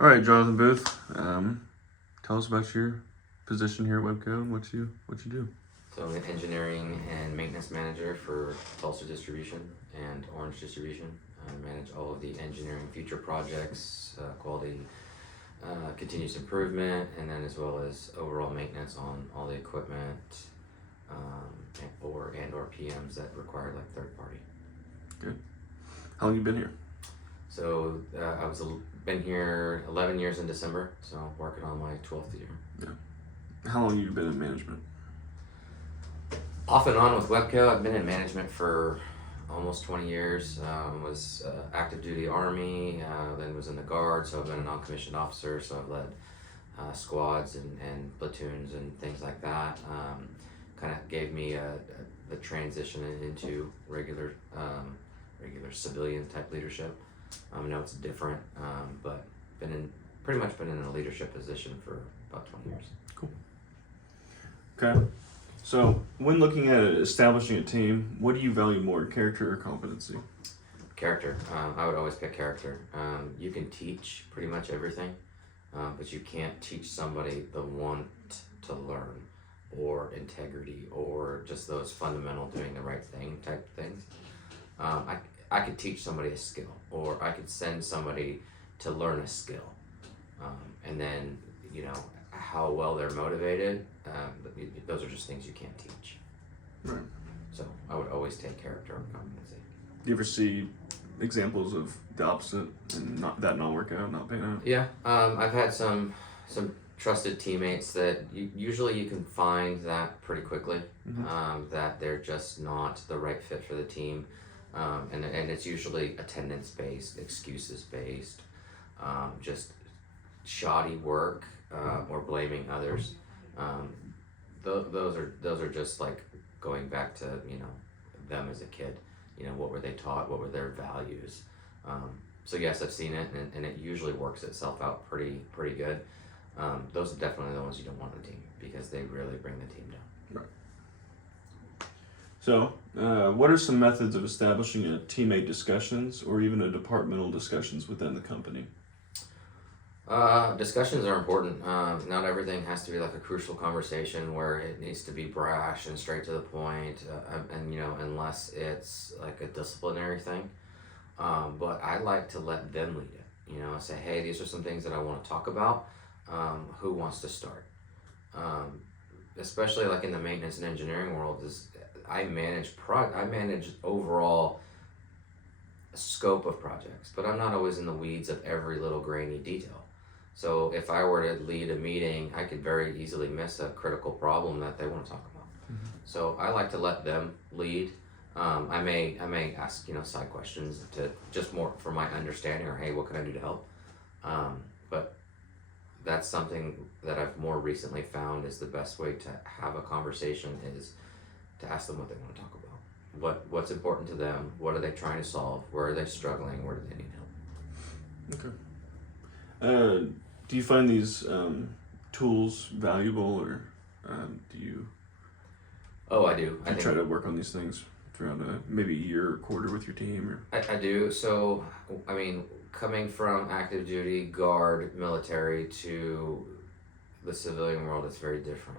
All right, Jonathan Booth. Tell us about your position here at Webco and what you do. So I'm an engineering and maintenance manager for Tulsa Distribution and Orange Distribution. I manage all of the engineering future projects, quality, continuous improvement, and then as well as overall maintenance on all the equipment and or PMs that require like third party. Good. How long you been here? So been here 11 years in December, so working on my 12th year. Yeah. How long you been in management? Off and on with Webco, I've been in management for almost 20 years. Was active duty Army, then was in the Guard, so I've been a non-commissioned officer, so I've led squads and platoons and things like that. Kind of gave me the transition into regular civilian type leadership. I know it's different, but pretty much been in a leadership position for about 20 years. Cool. Okay. So, when looking at establishing a team, what do you value more, character or competency? Character. I would always pick character. You can teach pretty much everything, but you can't teach somebody the want to learn or integrity or just those fundamental doing the right thing type things. I could teach somebody a skill, or I could send somebody to learn a skill, and then how well they're motivated. Those are just things you can't teach. Right. So I would always take character over competency. Do you ever see examples of the opposite and not work out, not paying out? Yeah, I've had some trusted teammates that usually you can find that pretty quickly, that they're just not the right fit for the team. And it's usually attendance based, excuses based, just shoddy work, or blaming others. Those are just like going back to them as a kid. What were they taught? What were their values? So yes, I've seen it, and it usually works itself out pretty good. Those are definitely the ones you don't want on the team because they really bring the team down. Right. So, what are some methods of establishing a teammate discussions or even a departmental discussions within the company? Discussions are important. Not everything has to be like a crucial conversation where it needs to be brash and straight to the point, and unless it's like a disciplinary thing. But I like to let them lead it. Say, hey, these are some things that I want to talk about. Who wants to start? Especially like in the maintenance and engineering world, I manage overall scope of projects, but I'm not always in the weeds of every little grainy detail. So if I were to lead a meeting, I could very easily miss a critical problem that they want to talk about. So I like to let them lead. I may ask side questions to just more for my understanding, or hey, what can I do to help? But that's something that I've more recently found is the best way to have a conversation is to ask them what they want to talk about. What's important to them? What are they trying to solve? Where are they struggling? Where do they need help? Okay. Do you find these tools valuable, or do you? Oh, I do. I try to work on these things throughout maybe a year or quarter with your team, or? I do. So, I mean, coming from active duty, Guard, military to the civilian world, it's very different.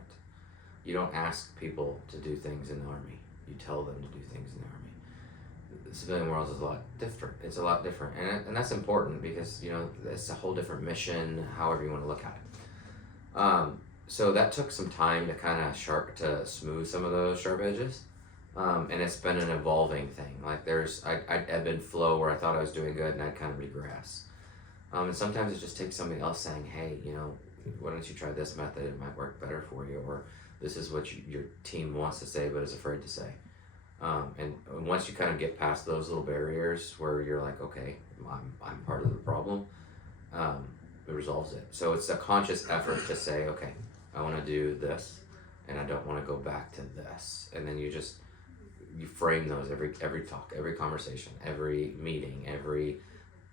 You don't ask people to do things in the Army. You tell them to do things in the Army. The civilian world is a lot different. It's a lot different, and that's important because it's a whole different mission. However you want to look at it. So that took some time to kind of smooth some of those sharp edges, and it's been an evolving thing. Like I'd ebb and flow where I thought I was doing good, and I'd kind of regress. And sometimes it just takes somebody else saying, hey, why don't you try this method? It might work better for you, or this is what your team wants to say but is afraid to say. And once you kind of get past those little barriers where you're like, okay, I'm part of the problem, it resolves it. So it's a conscious effort to say, okay, I want to do this, and I don't want to go back to this. And then you frame those every talk, every conversation, every meeting, every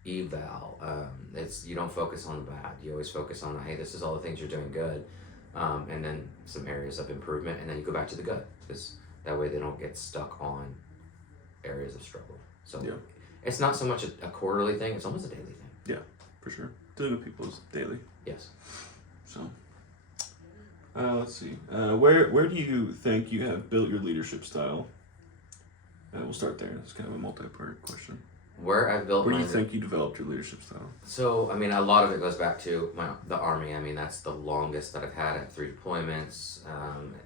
eval. You don't focus on the bad. You always focus on, hey, this is all the things you're doing good, and then some areas of improvement, and then you go back to the good, because that way they don't get stuck on areas of struggle. So it's not so much a quarterly thing; it's almost a daily thing. Yeah, for sure. Dealing with people is daily. Yes. So, let's see. Where do you think you have built your leadership style? We'll start there. It's kind of a multi-part question. Where I've built Where do my you think you developed your leadership style? So, I mean, a lot of it goes back to the Army. I mean, that's the longest that I've had. I had 3 deployments.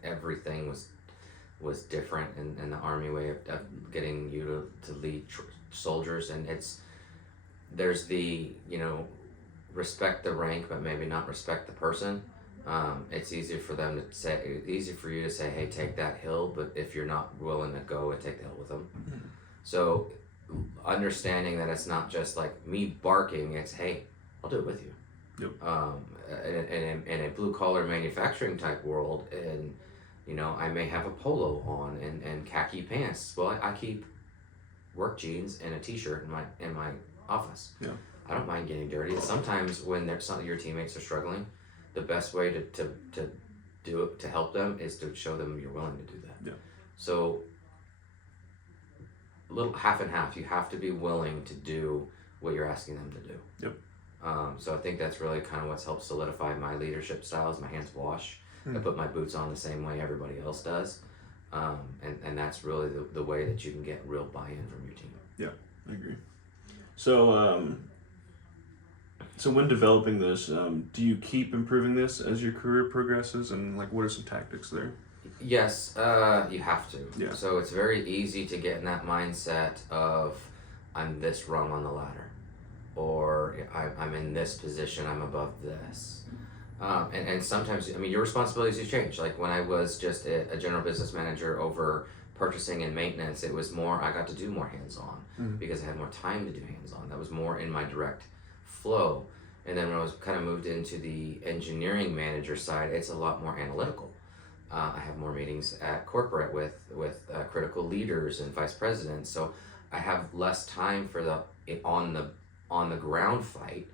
Everything was different in the Army way of getting you to lead soldiers. And there's the, respect the rank, but maybe not respect the person. It's easy for you to say, hey, take that hill, but if you're not willing to go and take the hill with them. Mm-hmm. So understanding that it's not just like me barking, it's hey, I'll do it with you. Yep. In a blue collar manufacturing type world, and I may have a polo on and khaki pants. Well, I keep work jeans and a t-shirt in my office. Yeah. I don't mind getting dirty. Sometimes when your teammates are struggling, the best way to do it to help them is to show them you're willing to do that. Yeah. So a little half and half. You have to be willing to do what you're asking them to do. Yep. So I think that's really kind of what's helped solidify my leadership style is my hands wash. I put my boots on the same way everybody else does. And that's really the way that you can get real buy-in from your team. Yeah, I agree. So, so when developing this, do you keep improving this as your career progresses? And what are some tactics there? Yes, you have to. Yeah. So it's very easy to get in that mindset of I'm this rung on the ladder, or I'm in this position, I'm above this. And sometimes, your responsibilities change. Like when I was just a general business manager over purchasing and maintenance, it was more, I got to do more hands-on because I had more time to do hands-on. That was more in my direct flow. And then when I was kind of moved into the engineering manager side, it's a lot more analytical. I have more meetings at corporate with critical leaders and vice presidents, so I have less time for the on the ground fight.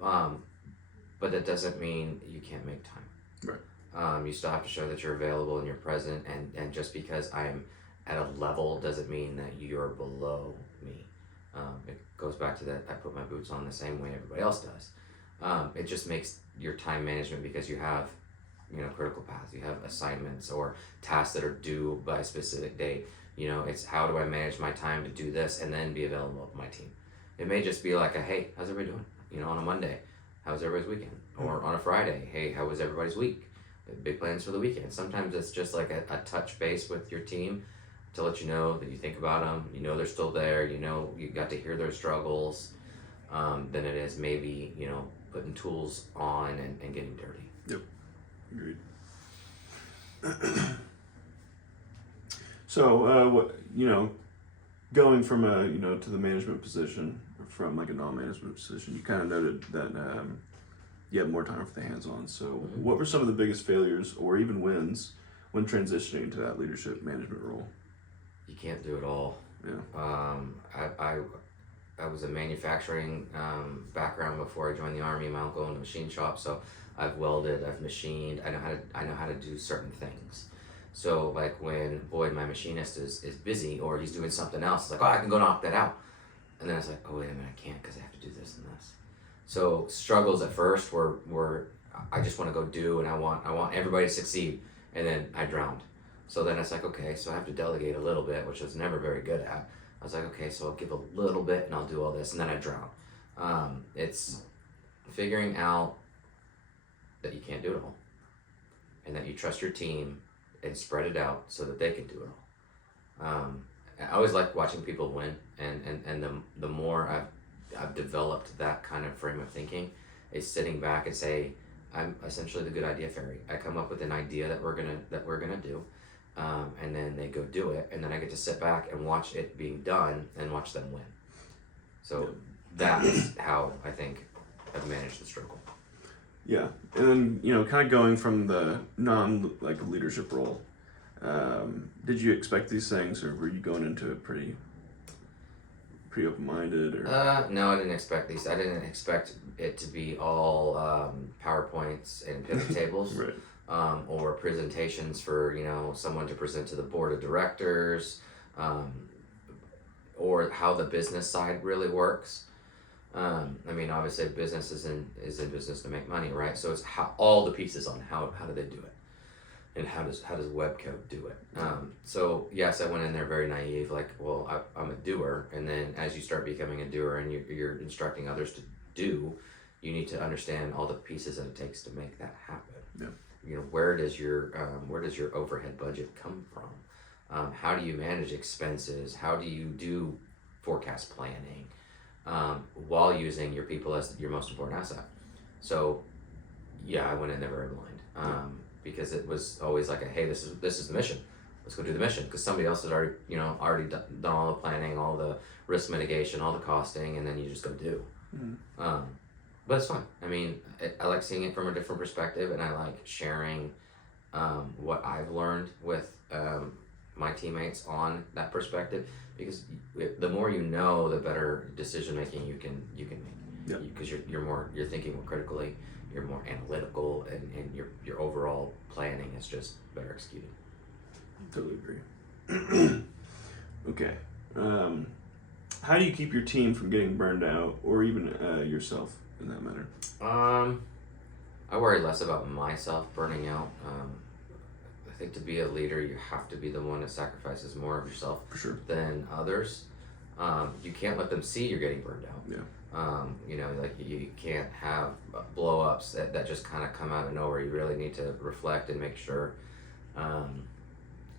But that doesn't mean you can't make time. Right. You still have to show that you're available and you're present, and just because I'm at a level doesn't mean that you're below me. It goes back to that I put my boots on the same way everybody else does. It just makes your time management because you have critical paths, you have assignments or tasks that are due by a specific date. It's how do I manage my time to do this and then be available to my team. It may just be like hey, how's everybody doing? On a Monday, how's everybody's weekend? Or on a Friday, hey, how was everybody's week? Big plans for the weekend. Sometimes it's just like a touch base with your team to let you know that you think about them, they're still there, you got to hear their struggles, than it is maybe, putting tools on and getting dirty. Yep. Agreed. So, going from to the management position from a non-management position, you kind of noted that you have more time for the hands-on. So, what were some of the biggest failures or even wins when transitioning to that leadership management role? You can't do it all. Yeah. I was a manufacturing background before I joined the Army. My uncle owned a machine shop, so I've welded, I've machined. I know how to do certain things. So like when Boyd, my machinist, is busy or he's doing something else, it's like, I can go knock that out. And then it's like, oh wait a minute, I can't because I have to do this and this. So struggles at first were I just want to go do and I want everybody to succeed, and then I drowned. So then it's like, okay, so I have to delegate a little bit, which I was never very good at. I was like, okay, so I'll give a little bit and I'll do all this, and then I drown. It's figuring out that you can't do it all, and that you trust your team and spread it out so that they can do it all. I always like watching people win, and the more I've developed that kind of frame of thinking, is sitting back and say, I'm essentially the good idea fairy. I come up with an idea that we're gonna do, and then they go do it, and then I get to sit back and watch it being done and watch them win. So that's how I think I've managed the struggle. Yeah, and then kind of going from the leadership role, did you expect these things, or were you going into it pretty open-minded? Or no, I didn't expect these. I didn't expect it to be all PowerPoints and pivot tables, right. Or presentations for someone to present to the board of directors, or how the business side really works. I mean, obviously, business is in business to make money, right? So it's how all the pieces on how do they do it, and how does Webco do it? So yes, I went in there very naive, like, well, I'm a doer, and then as you start becoming a doer and you're instructing others to do, you need to understand all the pieces that it takes to make that happen. Yeah. You know, where does your overhead budget come from? How do you manage expenses? How do you do forecast planning? While using your people as your most important asset. So, yeah, I went in there very blind, because it was always like, hey, this is the mission. Let's go do the mission, because somebody else has already done all the planning, all the risk mitigation, all the costing, and then you just go do. Mm-hmm. But it's fun. I mean, I like seeing it from a different perspective, and I like sharing what I've learned with my teammates on that perspective, because the more you know, the better decision making you can make. Yep. Because you're thinking more critically, you're more analytical, and your overall planning is just better executed. Totally agree. Okay. How do you keep your team from getting burned out, or even yourself in that matter? I worry less about myself burning out. I think to be a leader, you have to be the one that sacrifices more of yourself For sure. than others. You can't let them see you're getting burned out. Yeah. You know, like you can't have blow ups that just kind of come out of nowhere. You really need to reflect and make sure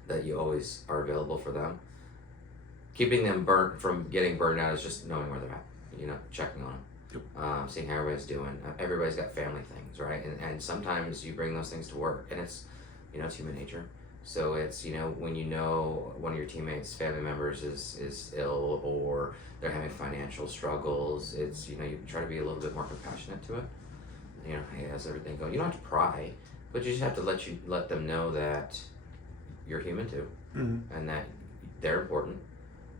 that you always are available for them. Keeping them from getting burned out is just knowing where they're at. You know, checking on them. Yep. Seeing how everybody's doing. Everybody's got family things, right? And sometimes you bring those things to work, and it's, you know, it's human nature. So it's, you know, when you know one of your teammates, family members is ill, or they're having financial struggles, it's, you know, you try to be a little bit more compassionate to it. You know, hey, how's everything going? You don't have to pry, but you just have to let them know that you're human too, Mm-hmm. and that they're important.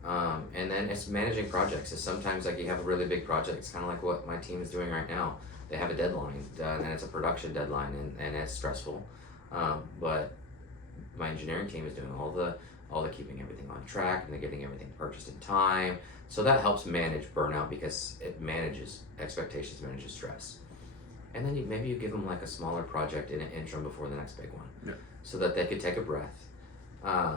And then it's managing projects. So sometimes, like, you have a really big project. It's kind of like what my team is doing right now. They have a deadline, and it's a production deadline, and it's stressful. But my engineering team is doing all the keeping everything on track, and they're getting everything purchased in time. So that helps manage burnout, because it manages expectations, manages stress. And then maybe you give them like a smaller project in an interim before the next big one, Yeah. so that they could take a breath.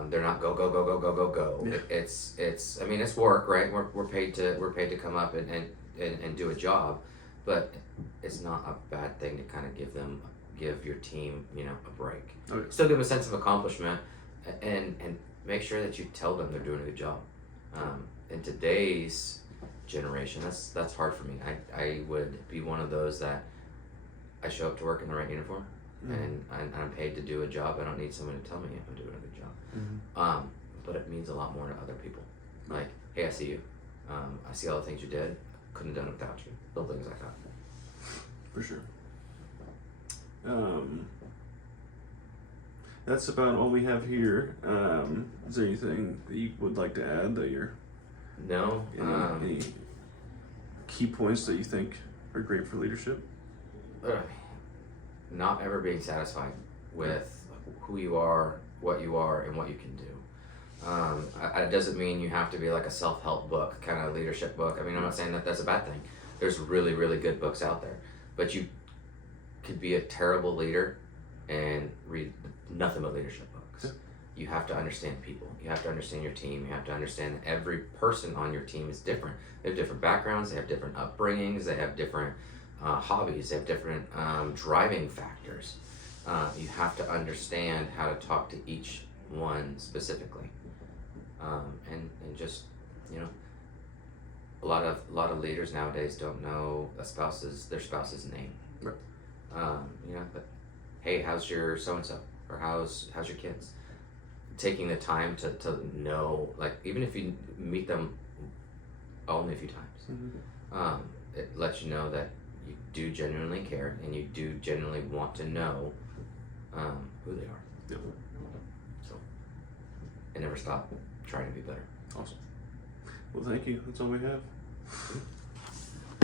They're not go. Yeah. It's I mean, it's work, right? We're paid to come up and do a job, but it's not a bad thing to kind of give your team, you know, a break. Okay. Still give them a sense of accomplishment, and make sure that you tell them they're doing a good job. In today's generation, that's hard for me. I would be one of those that I show up to work in the right uniform, Mm-hmm. and I'm paid to do a job. I don't need someone to tell me if I'm doing a good job. Mm-hmm. But it means a lot more to other people. Like, hey, I see you. I see all the things you did. Couldn't have done it without you. Little things like that. For sure. That's about all we have here. Is there anything that you would like to add that you're No. any key points that you think are great for leadership? Not ever being satisfied with who you are, what you are, and what you can do. It doesn't mean you have to be like a self-help book, kind of leadership book. I mean, I'm not saying that that's a bad thing. There's really, really good books out there. But you could be a terrible leader and read nothing but leadership books. Yeah. You have to understand people. You have to understand your team. You have to understand that every person on your team is different. They have different backgrounds. They have different upbringings. They have different hobbies. They have different driving factors. You have to understand how to talk to each one specifically, and just, you know, a lot of leaders nowadays don't know their spouse's name. Right. You know, but hey, how's your so and so, or how's your kids? Taking the time to know, like, even if you meet them only a few times, Mm-hmm. It lets you know that you do genuinely care, and you do genuinely want to know who they are. Yep. So, and never stop trying to be better. Awesome. Well, thank you. That's all we have.